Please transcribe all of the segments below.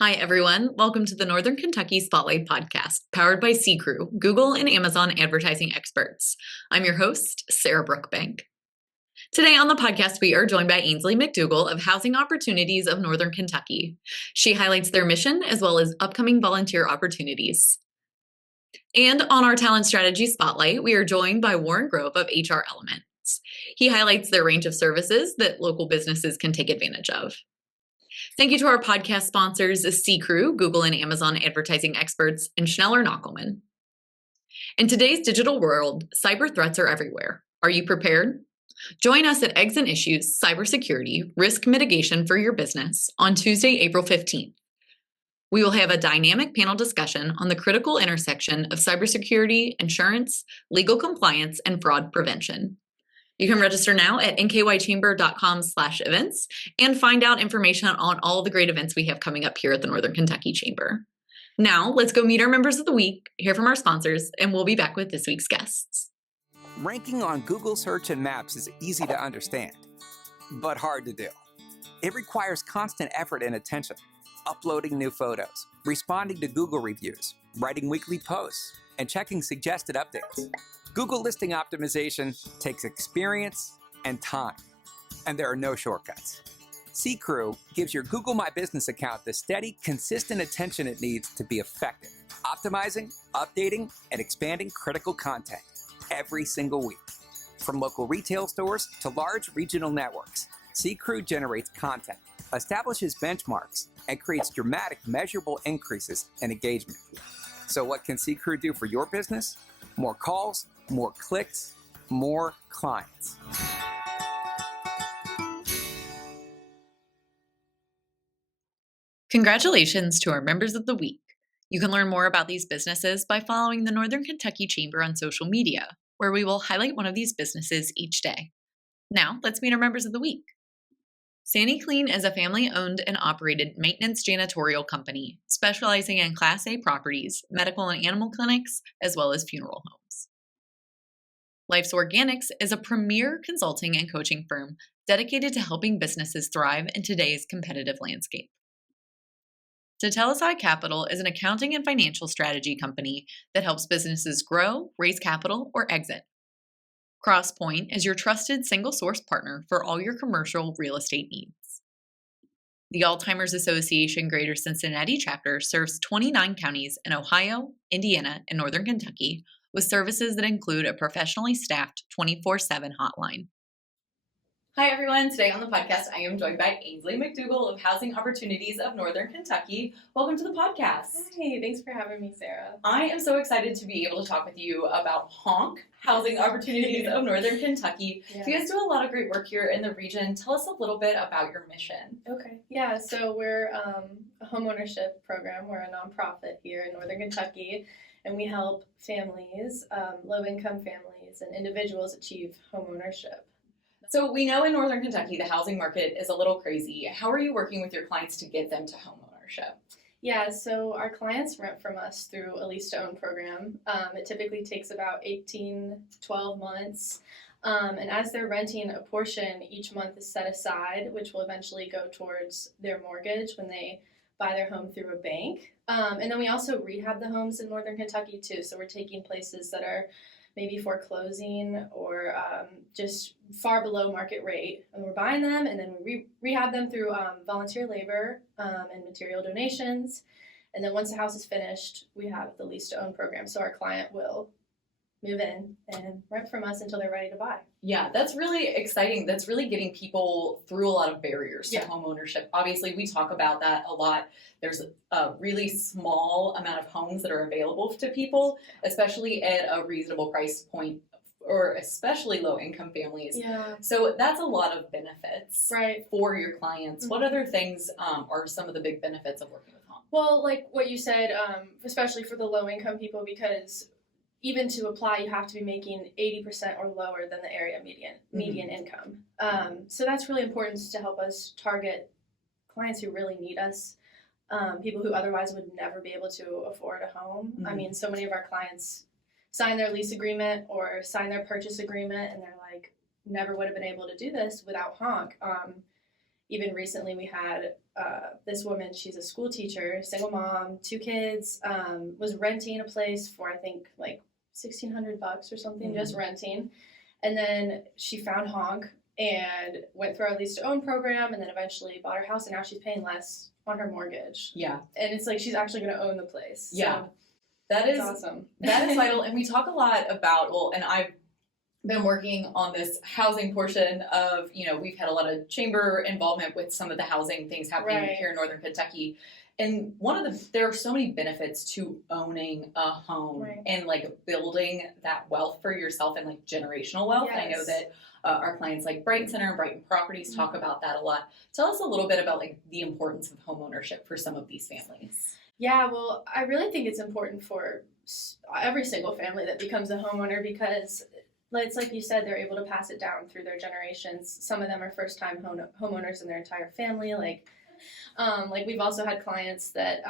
Hi, everyone. Welcome to the Northern Kentucky Spotlight Podcast, powered by C-Crew, Google and Amazon advertising experts. I'm your host, Sarah Brookbank. Today on the podcast, we are joined by Ainsley MacDougal of Housing Opportunities of Northern Kentucky. She highlights their mission as well as upcoming volunteer opportunities. And on our Talent Strategy Spotlight, we are joined by Warren Grove of HR Elements. He highlights their range of services that local businesses can take advantage of. Thank you to our podcast sponsors, C-Crew, Google and Amazon advertising experts, and Schneller Knockelman. In today's digital world, cyber threats are everywhere. Are you prepared? Join us at Eggs and Issues Cybersecurity Risk Mitigation for Your Business on Tuesday, April 15th. We will have a dynamic panel discussion on the critical intersection of cybersecurity, insurance, legal compliance, and fraud prevention. You can register now at nkychamber.com/events and find out information on all the great events we have coming up here at the Northern Kentucky Chamber. Now, let's go meet our members of the week, hear from our sponsors, and we'll be back with this week's guests. Ranking on Google Search and Maps is easy to understand, but hard to do. It requires constant effort and attention, uploading new photos, responding to Google reviews, writing weekly posts, and checking suggested updates. Google listing optimization takes experience and time, and there are no shortcuts. C-Crew gives your Google My Business account the steady, consistent attention it needs to be effective, optimizing, updating, and expanding critical content every single week. From local retail stores to large regional networks, C-Crew generates content, establishes benchmarks, and creates dramatic, measurable increases in engagement. So what can C-Crew do for your business? More calls, more clicks, more clients. Congratulations to our members of the week. You can learn more about these businesses by following the Northern Kentucky Chamber on social media, where we will highlight one of these businesses each day. Now, let's meet our members of the week. Sandy Clean is a family-owned and operated maintenance janitorial company specializing in Class A properties, medical and animal clinics, as well as funeral homes. Life's Organics is a premier consulting and coaching firm dedicated to helping businesses thrive in today's competitive landscape. Satellisci Capital is an accounting and financial strategy company that helps businesses grow, raise capital, or exit. CrossPoint is your trusted single-source partner for all your commercial real estate needs. The Alzheimer's Association Greater Cincinnati chapter serves 29 counties in Ohio, Indiana, and Northern Kentucky with services that include a professionally staffed 24/7 hotline. Hi, everyone. Today on the podcast, I am joined by Ainsley MacDougal of Housing Opportunities of Northern Kentucky. Welcome to the podcast. Hey, thanks for having me, Sarah. I am so excited to be able to talk with you about HONK, Housing Opportunities of Northern Kentucky. Yeah. You guys do a lot of great work here in the region. Tell us a little bit about your mission. Okay. Yeah, so we're a homeownership program. We're a nonprofit here in Northern Kentucky, and we help families, low-income families, and individuals achieve homeownership. So we know in Northern Kentucky, the housing market is a little crazy. How are you working with your clients to get them to homeownership? Yeah, so our clients rent from us through a lease-to-own program. It typically takes about 18 to 12 months. And as they're renting, a portion each month is set aside, which will eventually go towards their mortgage when they buy their home through a bank. And then we also rehab the homes in Northern Kentucky too. So we're taking places that are maybe foreclosing or just far below market rate. And we're buying them and then we rehab them through volunteer labor and material donations. And then once the house is finished, we have the lease-to-own program. So our client will move in and rent from us until they're ready to buy. Yeah, that's really exciting. That's really getting people through a lot of barriers to Yeah. home ownership. Obviously, we talk about that a lot. There's a really small amount of homes that are available to people, especially at a reasonable price point, or especially low-income families. Yeah. So that's a lot of benefits Right. for your clients. Mm-hmm. What other things are some of the big benefits of working with HONK? Well, like what you said, especially for the low-income people, because even to apply, you have to be making 80% or lower than the area median income. So that's really important to help us target clients who really need us, people who otherwise would never be able to afford a home. Mm-hmm. I mean, so many of our clients sign their lease agreement or sign their purchase agreement, and they're like, never would have been able to do this without HONK. Even recently, we had this woman, she's a school teacher, single mom, 2 kids, was renting a place for, I think, like $1,600 or something, just renting. And then she found HONK and went through our lease to own program, and then eventually bought her house, and now she's paying less on her mortgage. Yeah. And it's like she's actually going to own the place. Yeah. So That is awesome. That is vital. And we talk a lot about, and I've been working on this housing portion of, we've had a lot of chamber involvement with some of the housing things happening here in Northern Kentucky. And there are so many benefits to owning a home and like building that wealth for yourself and like generational wealth. Yes. I know that our clients like Brighton Center and Brighton Properties talk about that a lot. Tell us a little bit about like the importance of home ownership for some of these families. Yeah, well, I really think it's important for every single family that becomes a homeowner, because it's like you said, they're able to pass it down through their generations. Some of them are first-time homeowners in their entire family. Like we've also had clients that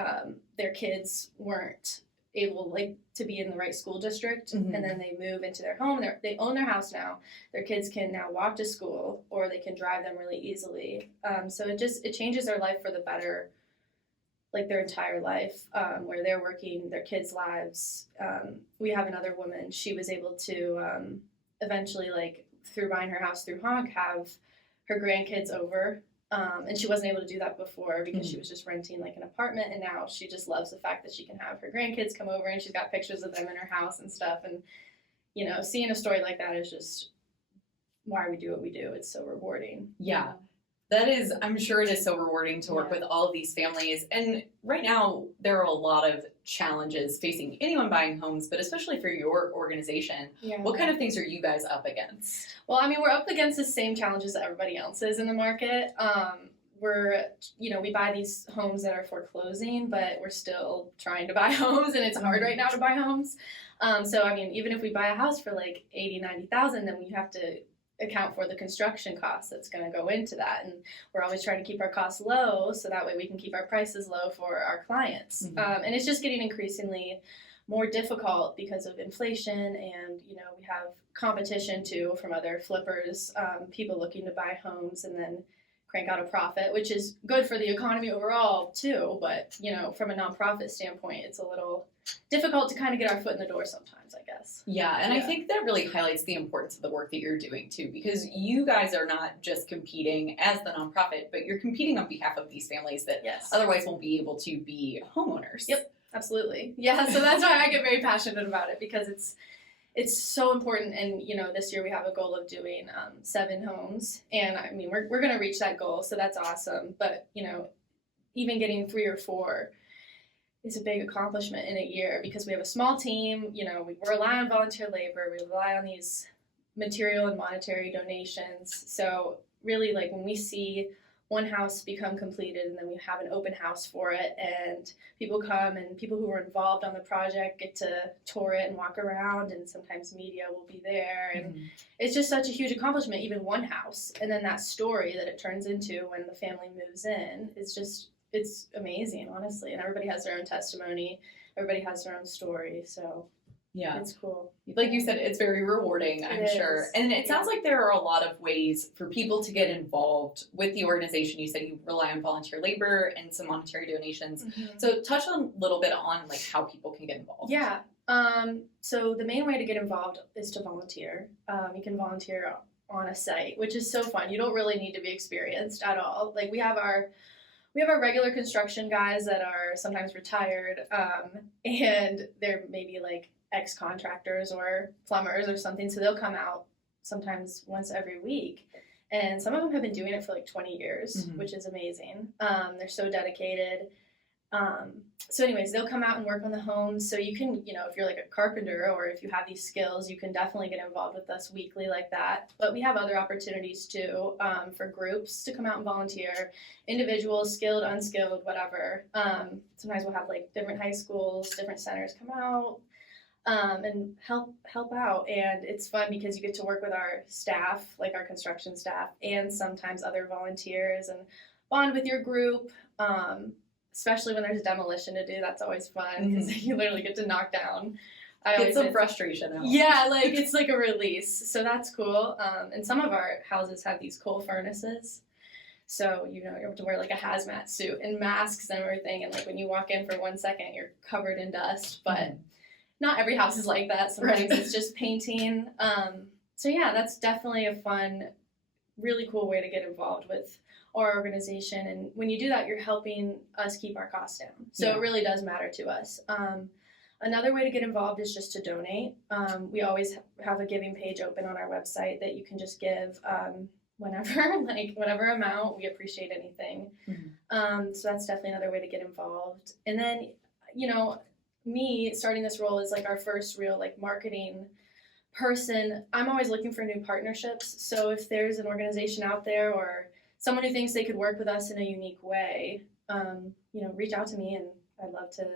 their kids weren't able to be in the right school district, and then they move into their home. They own their house now. Their kids can now walk to school, or they can drive them really easily. So it changes their life for the better, like their entire life, where they're working, their kids' lives. We have another woman, she was able to eventually, like through buying her house through HONK, have her grandkids over. And she wasn't able to do that before because she was just renting like an apartment, and now she just loves the fact that she can have her grandkids come over, and she's got pictures of them in her house and stuff. And, seeing a story like that is just why we do what we do. It's so rewarding. Yeah. I'm sure it is so rewarding to work with all of these families. And right now, there are a lot of challenges facing anyone buying homes, but especially for your organization. Yeah. What kind of things are you guys up against? Well, we're up against the same challenges that everybody else is in the market. We buy these homes that are foreclosing, but we're still trying to buy homes, and it's hard right now to buy homes. Even if we buy a house for like $80,000, $90,000, then we have to account for the construction costs that's going to go into that, and we're always trying to keep our costs low so that way we can keep our prices low for our clients. And it's just getting increasingly more difficult because of inflation, and we have competition too from other flippers, people looking to buy homes and then crank out a profit, which is good for the economy overall too, but from a nonprofit standpoint, it's a little difficult to kind of get our foot in the door sometimes, I guess. Yeah, and I think that really highlights the importance of the work that you're doing too, because you guys are not just competing as the nonprofit, but you're competing on behalf of these families that otherwise won't be able to be homeowners. Yep, absolutely. Yeah, so that's why I get very passionate about it, because it's so important. And this year we have a goal of doing 7 homes, and we're going to reach that goal, so that's awesome. But even getting 3 or 4 is a big accomplishment in a year, because we have a small team. We rely on volunteer labor, we rely on these material and monetary donations. So really, like, when we see one house become completed, and then we have an open house for it, and people come, and people who were involved on the project get to tour it and walk around, and sometimes media will be there, and it's just such a huge accomplishment, even one house. And then that story that it turns into when the family moves in is just, it's amazing, honestly. And everybody has their own testimony, everybody has their own story, so yeah, it's cool. Like you said, it's very rewarding, I'm sure. And it sounds like there are a lot of ways for people to get involved with the organization. You said you rely on volunteer labor and some monetary donations. So touch a little bit on like how people can get involved. Yeah. So the main way to get involved is to volunteer. You can volunteer on a site, which is so fun. You don't really need to be experienced at all. Like we have our regular construction guys that are sometimes retired, and they're maybe like ex-contractors or plumbers or something, so they'll come out sometimes once every week, and some of them have been doing it for like 20 years, which is amazing. They're so dedicated. So anyways, they'll come out and work on the homes, so you can, if you're like a carpenter or if you have these skills, you can definitely get involved with us weekly like that. But we have other opportunities too, for groups to come out and volunteer, individuals, skilled, unskilled, whatever. Sometimes we'll have like different high schools, different centers come out and help out, and it's fun because you get to work with our staff, like our construction staff, and sometimes other volunteers, and bond with your group, especially when there's demolition to do. That's always fun because you literally get to knock down. Get some frustration out. Yeah, like it's like a release, so that's cool. And some of our houses have these coal furnaces, So, you have to wear like a hazmat suit and masks and everything. And like when you walk in for 1 second, you're covered in dust. But not every house is like that. Sometimes it's just painting. So yeah, that's definitely a fun, really cool way to get involved with our organization. And when you do that, you're helping us keep our costs down. So it really does matter to us. Another way to get involved is just to donate. We always have a giving page open on our website that you can just give whenever, like whatever amount. We appreciate anything. So that's definitely another way to get involved. And then, me starting this role is like our first real like marketing person. I'm always looking for new partnerships. So if there's an organization out there or someone who thinks they could work with us in a unique way, reach out to me, and I'd love to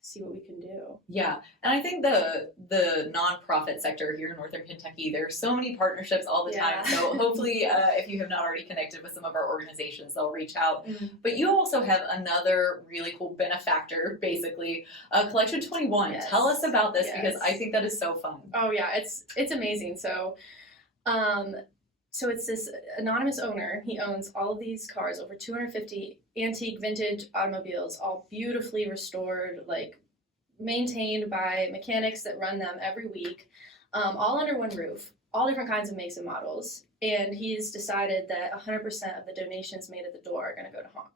see what we can do. Yeah. And I think the nonprofit sector here in Northern Kentucky, there's so many partnerships all the time. So hopefully if you have not already connected with some of our organizations, they'll reach out. But you also have another really cool benefactor, basically, Collection 21. Yes. Tell us about this because I think that is so fun. Oh yeah, it's amazing. So it's this anonymous owner. He owns all of these cars, over 250 antique vintage automobiles, all beautifully restored, like maintained by mechanics that run them every week, all under one roof, all different kinds of makes and models. And he's decided that 100% of the donations made at the door are going to go to HONK.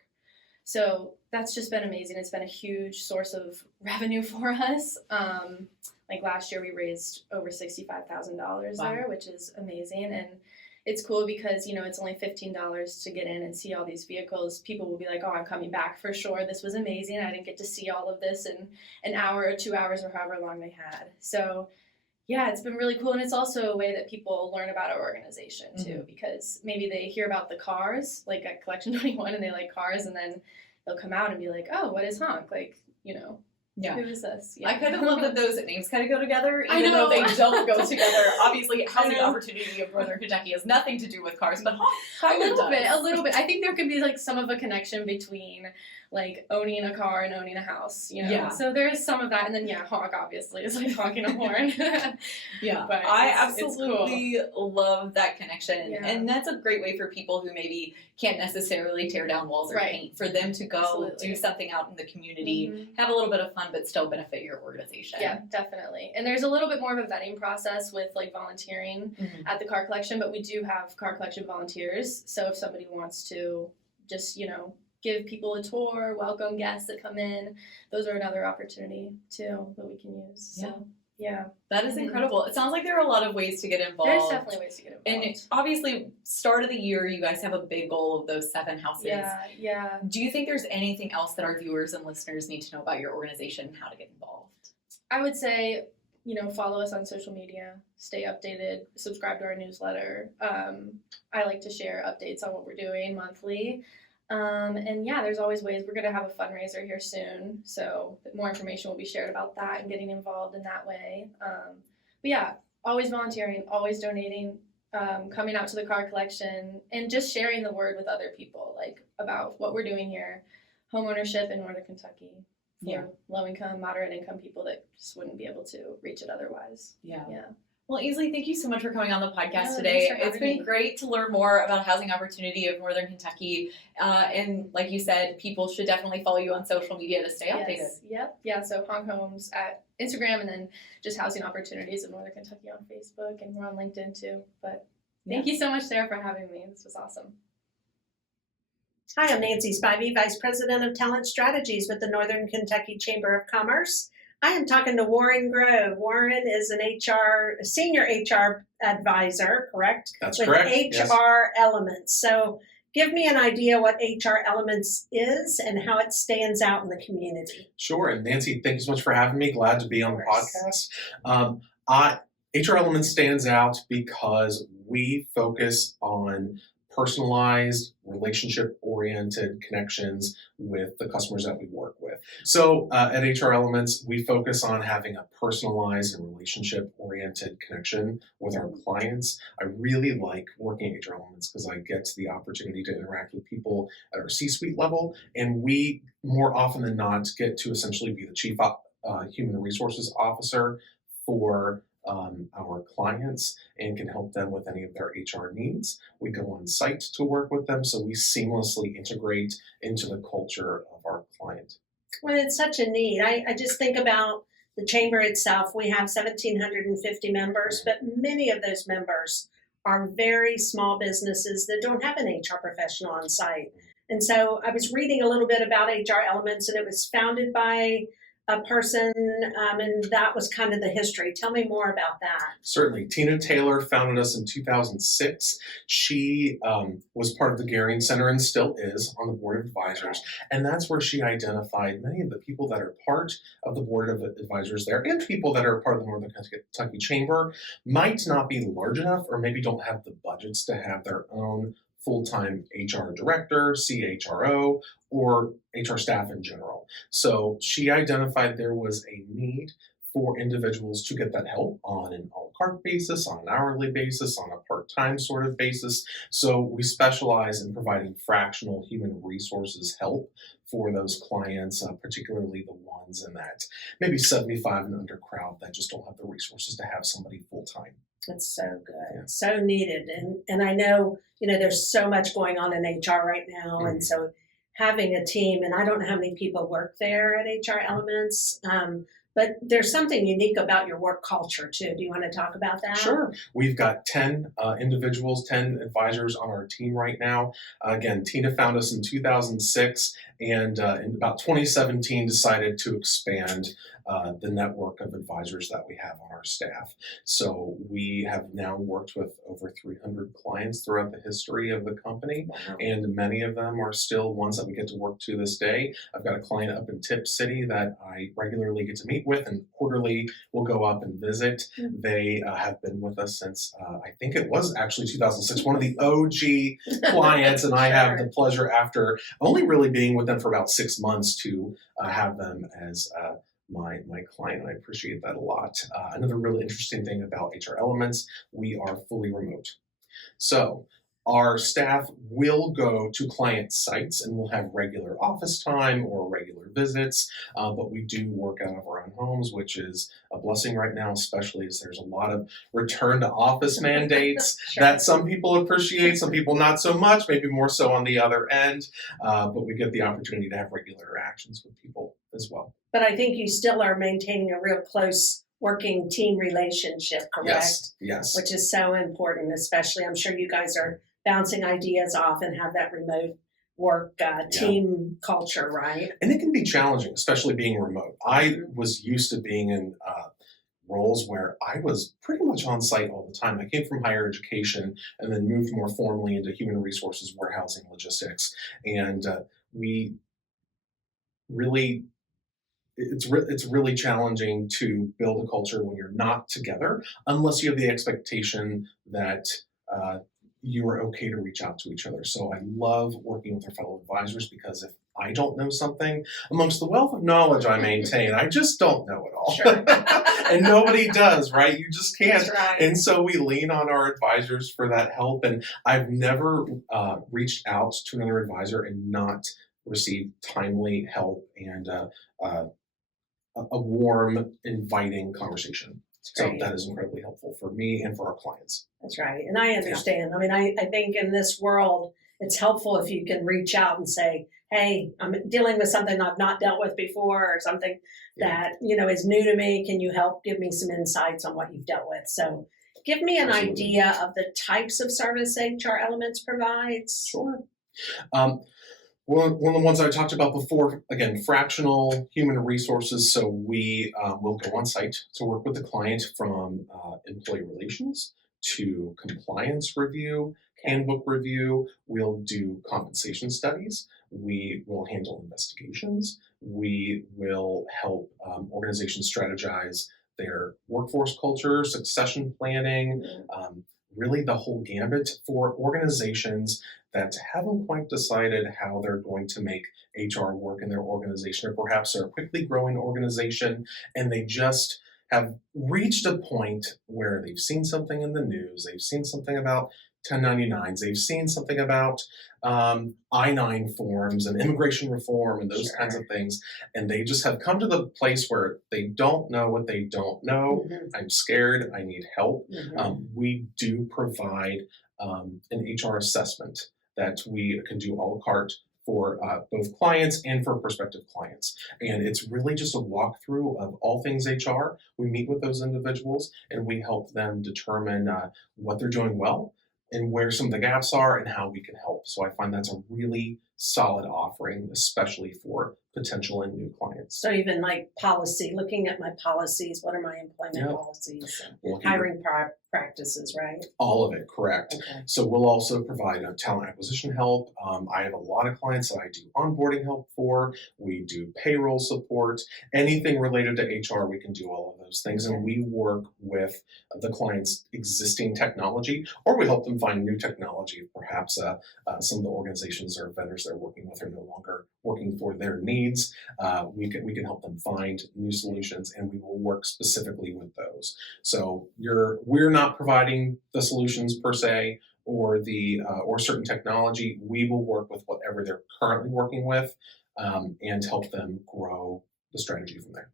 So that's just been amazing. It's been a huge source of revenue for us. Like last year we raised over $65,000 there, which is amazing. And it's cool because, it's only $15 to get in and see all these vehicles. People will be like, oh, I'm coming back for sure. This was amazing. I didn't get to see all of this in an hour or 2 hours or however long they had. So, yeah, it's been really cool. And it's also a way that people learn about our organization, too, because maybe they hear about the cars, like at Collection 21, and they like cars, and then they'll come out and be like, oh, what is HONK? Like, Yeah. Who is this? Yeah. I kind of love that those names kind of go together, even though they don't go together. Obviously, Housing Opportunity of Northern Kentucky has nothing to do with cars, but HONK a little bit. I think there could be like some of a connection between like owning a car and owning a house, Yeah. So there is some of that, and then HONK obviously is like honking a horn. Yeah, but I absolutely love that connection, and that's a great way for people who maybe can't necessarily tear down walls or paint, for them to go do something out in the community, have a little bit of fun, but still benefit your organization. Yeah, definitely. And there's a little bit more of a vetting process with like volunteering at the car collection, but we do have car collection volunteers. So if somebody wants to just, give people a tour, welcome guests that come in, those are another opportunity too that we can use. So, yeah. That is incredible. It sounds like there are a lot of ways to get involved. There's definitely ways to get involved. And obviously, start of the year, you guys have a big goal of those 7 houses. Yeah. Do you think there's anything else that our viewers and listeners need to know about your organization and how to get involved? I would say, follow us on social media, stay updated, subscribe to our newsletter. I like to share updates on what we're doing monthly. And there's always ways. We're going to have a fundraiser here soon, so more information will be shared about that and getting involved in that way. Always volunteering, always donating, coming out to the car collection, and just sharing the word with other people, like about what we're doing here, homeownership in Northern Kentucky for low-income, moderate-income people that just wouldn't be able to reach it otherwise. Yeah. Well, Ainsley, thank you so much for coming on the podcast today. It's been great to learn more about Housing Opportunity of Northern Kentucky. And like you said, people should definitely follow you on social media to stay updated. Yep. Yeah, so HONK Homes at Instagram, and then just Housing Opportunities of Northern Kentucky on Facebook, and we're on LinkedIn too. But thank you so much, Sarah, for having me. This was awesome. Hi, I'm Nancy Spivey, Vice President of Talent Strategies with the Northern Kentucky Chamber of Commerce. I am talking to Warren Grove. Warren is a senior HR advisor, correct? That's correct. With HR Elements. So give me an idea what HR Elements is and how it stands out in the community. Sure. And Nancy, thank you so much for having me. Glad to be on the podcast. HR Elements stands out because we focus on personalized, relationship-oriented connections with the customers that we work with. So at HR Elements, we focus on having a personalized and relationship-oriented connection with our clients. I really like working at HR Elements because I get the opportunity to interact with people at our C-suite level, and we, more often than not, get to essentially be the chief human resources officer for our clients and can help them with any of their HR needs. We go on site to work with them, so we seamlessly integrate into the culture of our client. Well, it's such a need. I just think about the chamber itself. We have 1,750 members, but many of those members are very small businesses that don't have an HR professional on site. And so I was reading a little bit about HR Elements, and it was founded by a person, and that was kind of the history. Tell me more about that. Certainly. Tina Taylor founded us in 2006. She was part of the Gehring Center and still is on the board of advisors. And that's where she identified many of the people that are part of the board of advisors there and people that are part of the Northern Kentucky Chamber might not be large enough or maybe don't have the budgets to have their own full-time HR director, CHRO, or HR staff in general. So she identified there was a need for individuals to get that help on an a la carte basis, on an hourly basis, on a part-time sort of basis. So we specialize in providing fractional human resources help for those clients, particularly the ones in that maybe 75 and under crowd that just don't have the resources to have somebody full-time. That's so good, so needed. And I know, there's so much going on in HR right now. Mm-hmm. And so having a team, and I don't know how many people work there at HR Elements, but there's something unique about your work culture too. Do you want to talk about that? Sure. We've got 10 individuals, 10 advisors on our team right now. Again, Tina found us in 2006 and in about 2017 decided to expand the network of advisors that we have on our staff. So we have now worked with over 300 clients throughout the history of the company. Wow. And many of them are still ones that we get to work to this day. I've got a client up in Tip City that I regularly get to meet with and quarterly we'll go up and visit. Mm-hmm. They have been with us since I think it was actually 2006, one of the OG clients, and I have the pleasure after only really being with them for about 6 months to have them as my client. I appreciate that a lot. Another really interesting thing about HR Elements, we are fully remote. So our staff will go to client sites and we'll have regular office time or regular visits, but we do work out of our own homes, which is a blessing right now, especially as there's a lot of return to office mandates that some people appreciate, some people not so much, maybe more so on the other end, but we get the opportunity to have regular interactions with people as well. But I think you still are maintaining a real close working team relationship, correct? Yes. Which is so important, especially I'm sure you guys are bouncing ideas off and have that remote work team culture, right? And it can be challenging, especially being remote. I was used to being in roles where I was pretty much on site all the time. I came from higher education and then moved more formally into human resources, warehousing, logistics. And we really... It's really challenging to build a culture when you're not together, unless you have the expectation that you are okay to reach out to each other. So I love working with our fellow advisors because if I don't know something, amongst the wealth of knowledge I maintain, I just don't know it all. Sure. And nobody does, right? You just can't. That's right. And so we lean on our advisors for that help. And I've never reached out to another advisor and not received timely help and a warm, inviting conversation. So that is incredibly helpful for me and for our clients. That's right. And I understand. Yeah. I mean, I think in this world, it's helpful if you can reach out and say, hey, I'm dealing with something I've not dealt with before or something that, is new to me. Can you help give me some insights on what you've dealt with? So give me an idea of the types of service HR Elements provides. Sure. One of the ones I talked about before, again, fractional human resources. So we will go on site to work with the client from employee relations to compliance review, handbook review. We'll do compensation studies. We will handle investigations. We will help organizations strategize their workforce culture, succession planning, really the whole gambit for organizations that haven't quite decided how they're going to make HR work in their organization, or perhaps they're a quickly growing organization and they just have reached a point where they've seen something in the news, they've seen something about 1099s. They've seen something about I-9 forms and immigration reform and those kinds of things. And they just have come to the place where they don't know what they don't know. I'm scared. I need help. We do provide an HR assessment that we can do a la carte for both clients and for prospective clients. And it's really just a walkthrough of all things HR. We meet with those individuals and we help them determine what they're doing well and where some of the gaps are and how we can help. So I find that's a really solid offering, especially for potential and new clients. So even like policy, looking at my policies, what are my employment policies, and hiring practices, right? All of it, correct. Okay. So we'll also provide talent acquisition help. I have a lot of clients that I do onboarding help for. We do payroll support. Anything related to HR, we can do all of those things. And we work with the client's existing technology, or we help them find new technology. Perhaps some of the organizations or vendors they're working with are no longer working for their needs. We can help them find new solutions, and we will work specifically with those. So we're not providing the solutions per se or or certain technology. We will work with whatever they're currently working with and help them grow the strategy from there.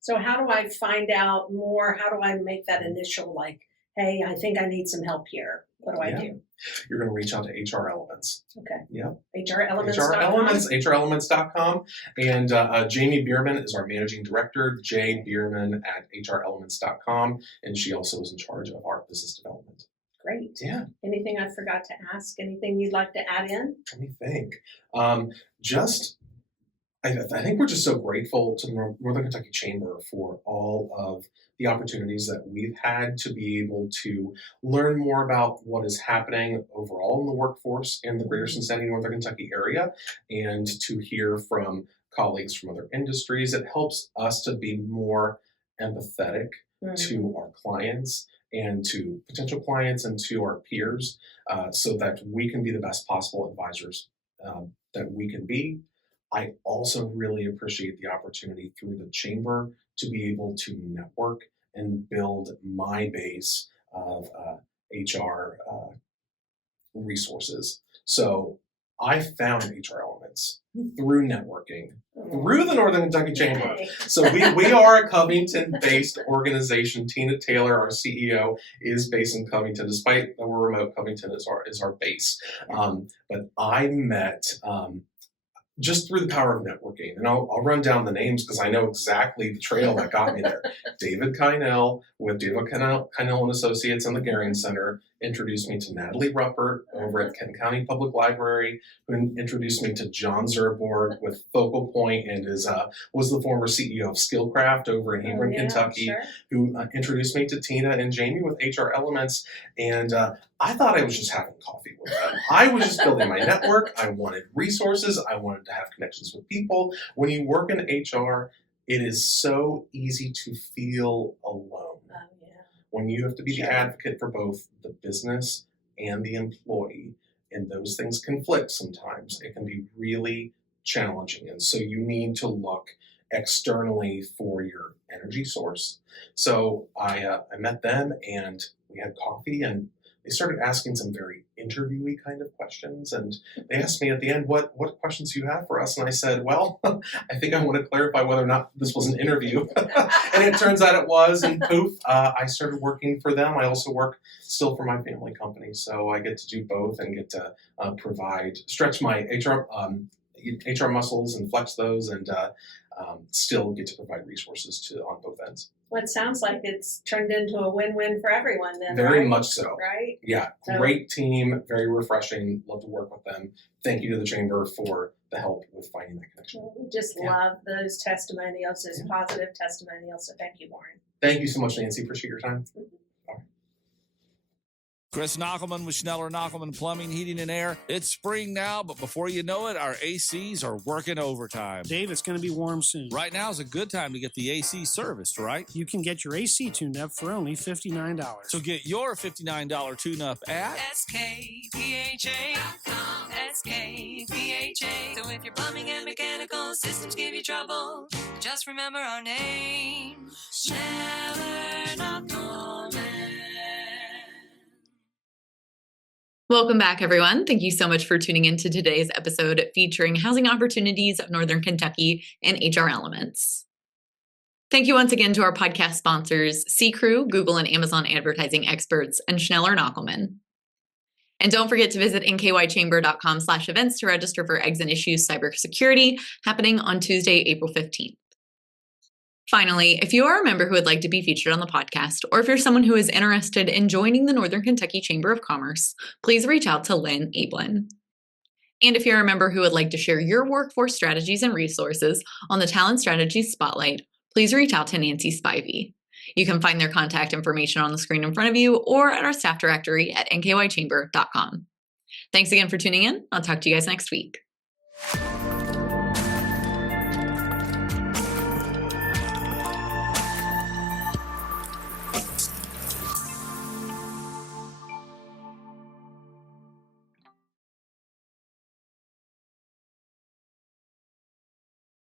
So how do I find out more? How do I make that initial, like, hey, I think I need some help here? What do I do? You're going to reach out to HR Elements. Okay. Yeah. HRElements.com. And Jamie Bierman is our managing director, Bierman at HRElements.com. And she also is in charge of our business development. Great. Yeah. Anything I forgot to ask? Anything you'd like to add in? Let me think. I think we're just so grateful to the Northern Kentucky Chamber for all of the opportunities that we've had to be able to learn more about what is happening overall in the workforce in the greater Cincinnati, Northern Kentucky area, and to hear from colleagues from other industries. It helps us to be more empathetic to our clients and to potential clients and to our peers so that we can be the best possible advisors that we can be. I also really appreciate the opportunity through the chamber to be able to network and build my base of HR resources. So I found HR Elements through networking, through the Northern Kentucky Chamber. So we are a Covington-based organization. Tina Taylor, our CEO, is based in Covington. Despite that we're remote, Covington is our base. But I met just through the power of networking. And I'll run down the names because I know exactly the trail that got me there. David Kynell with David Kynell and Associates in the Gehring Center introduced me to Natalie Ruppert over at Kenton County Public Library, who introduced me to John Zerborg with Focal Point and was the former CEO of Skillcraft over in Hebron, Kentucky, who introduced me to Tina and Jamie with HR Elements. And I thought I was just having coffee with them. I was just building my network. I wanted resources. I wanted to have connections with people. When you work in HR, it is so easy to feel alone. When you have to be the advocate for both the business and the employee, and those things conflict sometimes, it can be really challenging. And so you need to look externally for your energy source. So I met them and we had coffee, and they started asking some very interviewee kind of questions. And they asked me at the end, what questions do you have for us? And I said, well, I think I want to clarify whether or not this was an interview. And it turns out it was. And poof, I started working for them. I also work still for my family company. So I get to do both and get to stretch my HR muscles and flex those, and still get to provide resources on both ends. Well, it sounds like it's turned into a win-win for everyone then, Very much so. Right? Yeah, great team, very refreshing. Love to work with them. Thank you to the Chamber for the help with finding that connection. We just love those testimonials, those positive testimonials. So thank you, Warren. Thank you so much, Nancy. Appreciate your time. Chris Knockelman with Schneller Knockelman Plumbing, Heating, and Air. It's spring now, but before you know it, our ACs are working overtime. Dave, it's going to be warm soon. Right now is a good time to get the AC serviced, right? You can get your AC tuned up for only $59. So get your $59 tune-up at SKPHA.com. SKPHA. So if your plumbing and mechanical systems give you trouble, just remember our name. Schneller Knockelman. Welcome back, everyone. Thank you so much for tuning in to today's episode featuring housing opportunities of Northern Kentucky and HR Elements. Thank you once again to our podcast sponsors, C-Crew, Google and Amazon advertising experts, and Schneller Knockelman. And don't forget to visit nkychamber.com/events to register for Eggs and Issues Cybersecurity happening on Tuesday, April 15th. Finally, if you are a member who would like to be featured on the podcast, or if you're someone who is interested in joining the Northern Kentucky Chamber of Commerce, please reach out to Lynn Ablin. And if you're a member who would like to share your workforce strategies and resources on the Talent Strategies Spotlight, please reach out to Nancy Spivey. You can find their contact information on the screen in front of you or at our staff directory at nkychamber.com. Thanks again for tuning in. I'll talk to you guys next week.